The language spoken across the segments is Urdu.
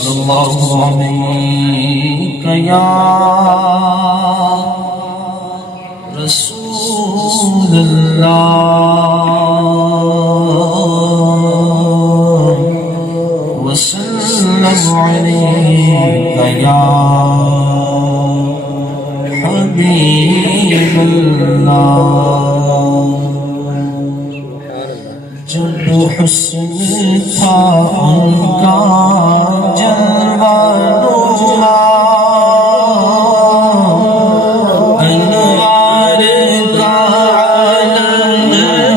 صلى الله عليك يا رسول الله وسلم عليك يا حبيب الله جب حسن تھا ان کا جلوہ نما انوار کا عالم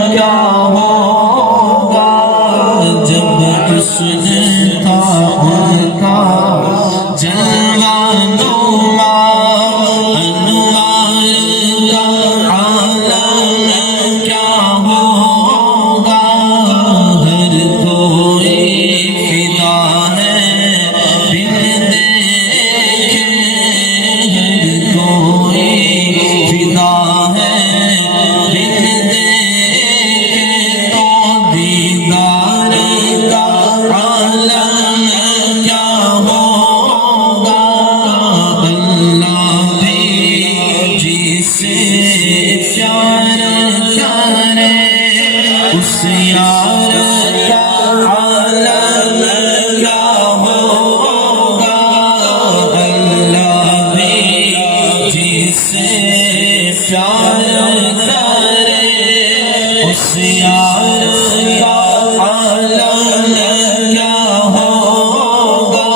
کیا ہوگا جب حسن تھا ان کا جلوہ نما انوار کا عالم کیا ہوگا ہر کوئی فدا ہے بن دیکھے ہر کوئی فدا ہے بن دیکھے تو دیدار کا عالم کیا ہوگا اللہ بھی جسے پیار کرے اس یار کا عالم کیا ہوگا اللہ بھی جسے پیار کرے اس یار کا عالم کیا ہوگا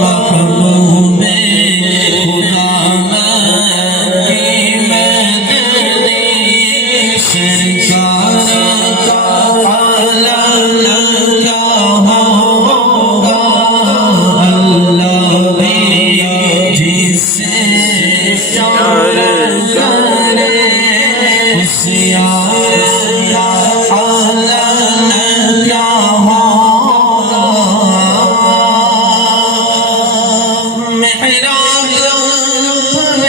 محبوب خدا سرکار کا عالم کیا ہوگا اللہ بھی جسے پیار کرے اس یار کا عالم کیا ہوگا محراب میں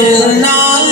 گلنار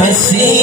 حسین